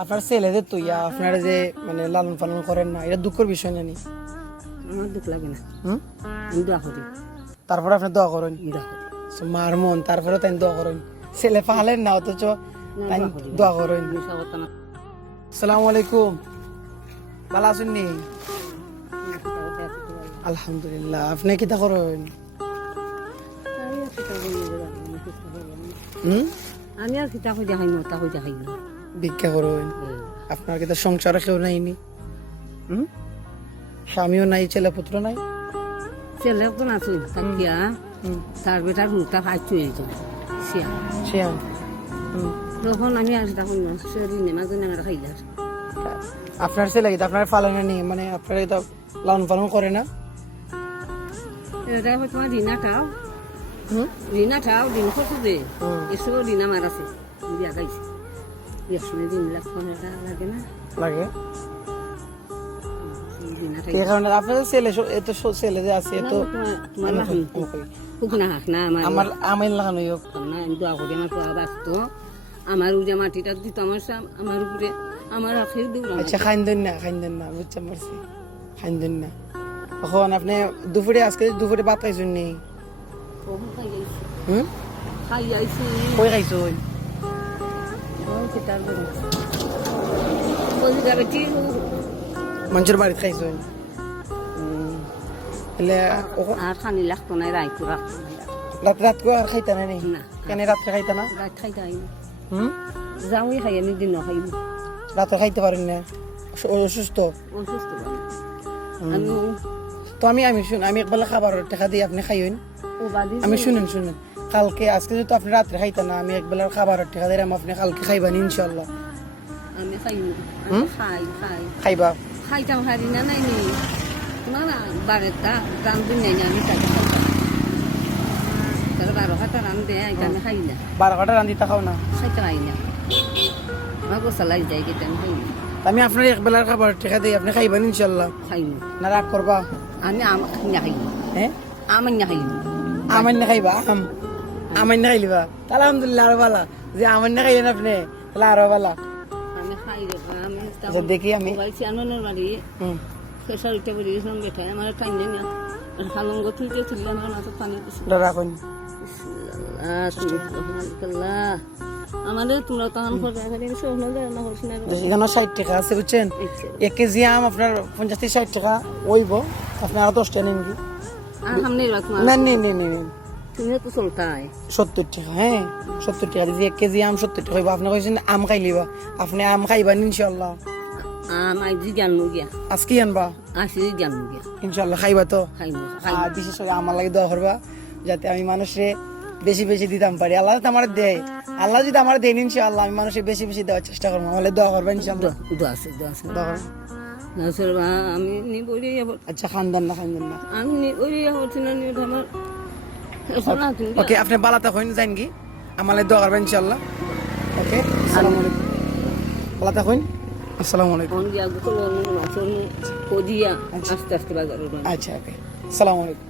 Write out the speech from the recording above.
আপনার ছেলেদের তো ইয়া আপনারা যে মানে লালন পালন করেন না, এটা দুঃখের বিষয় জানি। আমার দুঃখ লাগে না, হুম, আমি দোয়া করি, তারপরে আপনি দোয়া করেন, দোয়া করি। মার মন, তারপরে তাই দোয়া করেন। ছেলে পালেন না অথচ তাই দোয়া করেন। মিশা কথা না। আসসালামু আলাইকুম, ভালো আছেন নি? আলহামদুলিল্লাহ। আপনি কিতা করেন? হুম, আমি আর কিতা কই দেখাই না, তা কই দেখাই না। ভিক্ষা করেন। আপনার কিতা সংসার কেউ নাইনি? হুম, স্বামীও নাই, ছেলে পুত্র নাই? ছেলে কোন আছো থাকিয়া তার বেটার মুখটা খাই চুয়ে যেত সিয়া। শ্যাম। হুম, তখন আমি আর কিতা কই না, সেরি নেমা জন্য আমার খাইলার। আপনার ছেলে কিতা আপনার পালনে নেই, মানে আপনার কিতা লালন পালন করে না? এটা হয়তো তোমার রিনাটাও হুম, রিনাটাও দিন কত দে হুম। এসব রিনা মার আছে বিয়া গাইছে একশনে 3 লাখ টাকা লাগে না লাগে। রিনাটাই এই কারণে আপনাদের ছেলে এত ছেলে যে আছে এত তোমার না খুব না হাক না আমার আমার আমের লাগানো হোক। না আমি দোয়া করি আমার পোয়া বাঁচত আমার যে মাটিটা দিত আমার উপরে আমার আখের দৌড় আচ্ছা, খাইন দেন না বুঝতে পারছি, খাইন দেন না। এখন আপনি দুপুরে আজকে দুপুরে ভাত খাইছেন নি? খাই যাইছি হুম, খাই যাইছি কই খাইছেন? মানুষের বাড়িতে খাইছেন? এলে আর খানি লাগতো না রাইতো রাখতো রাত করে আর খাইতা না নি? না কেন রাত্রে খাইতা না? রাত খাই যাই না হুম, যাওই খাই আমি দিন খাইব রাত্রে খাইতে পারেন না, অসুস্থ। অসুস্থ আমি তো আমি একবেলা খাবার টাকা দিই, আপনি খাইবেন। ও বাদি আমি শুনেন কালকে আজকে যেহেতু আপনি রাত্রে খাইতেন না, আমি একবেলার খাবার টাকা দিলাম, আপনি কালকে খাইবেন ইনশাল্লাহ। আমি খাই খাই খাই খাইবা? খাইতাম হারি না নাই নি তোমার বারেটা রান দিন নাই না আমি তাকে তার 12 হাতা রান দেয় আমি খাই না 12 ঘন্টা রান্ধিতে খাও না? খাইতে খাই না আমার গোসালাই যায় কিন্তু আমি খাই না আমি আপনার একবেলার খাবার টাকা দিই, আপনি খাইবেন ইনশাল্লাহ। খাই না না রাগ করবা? আমি খাই না হ্যাঁ, আমার না খাই না আমার না খাইবা? আমার না খাইলিবা? তাহলে আলহামদুলিল্লাহ আরো ভালো যে আমার না খাইলেন আপনি, তাহলে আরো ভালো। আমি খাই রে আমি আচ্ছা, দেখি আমি। বাইছি আননের বাড়ি হুম, ফেসার উঠে বলি সঙ্গে বেঠাই আমার টাইম নেই না হালঙ্গ তুলতে তুললে আমার মাথা পানি দিচ্ছে রাখুন। আমাদের তোমরা তখন এখানে 60 টাকা আছে বুঝছেন, 1 কেজি আম আপনার 50 থেকে 60 টাকা ওইব, আপনি আরো 10 টাকা নিন কি? নেন। তুমি তো চলতাই 70 টাকা। হ্যাঁ, 70 টাকা দিয়েছি, 1 কেজি আম 70 টাকা হইব। আপনি কইছেন আম খাইলিবা, আপনি আম খাইবেন ইনশাল্লাহ। আমি জানবো গিয়া আজকে আনবা আসি জানবো গিয়া ইনশাল্লাহ, খাইবা তো? খাইবো আর বিশেষ করে আমার লাগে দোয়া করবা যাতে আমি মানুষে বেশি বেশি দিতাম পারি। আল্লাহ তো আমার দেয়, আল্লাহ যদি আমার দেন ইনশাআল্লাহ আমি মানুষে বেশি বেশি দেওয়ার চেষ্টা করবো। আমাদের দোয়া করবেন ইনশাআল্লাহ। দোয়া আছে দোয়া করবেন। আমি নিবই আচ্ছা, খানদান না আমি ওই হচ্ছে না আমার ওকে, আপনি বালাতে হইন যাইন কি আমাদের দোয়া করবেন ইনশাআল্লাহ। ওকে, আসসালামু আলাইকুম। বালাতে হইন, আসসালামু আলাইকুম। আস্তে আস্তে বাজার আচ্ছা, ওকে, আসসালামু আলাইকুম।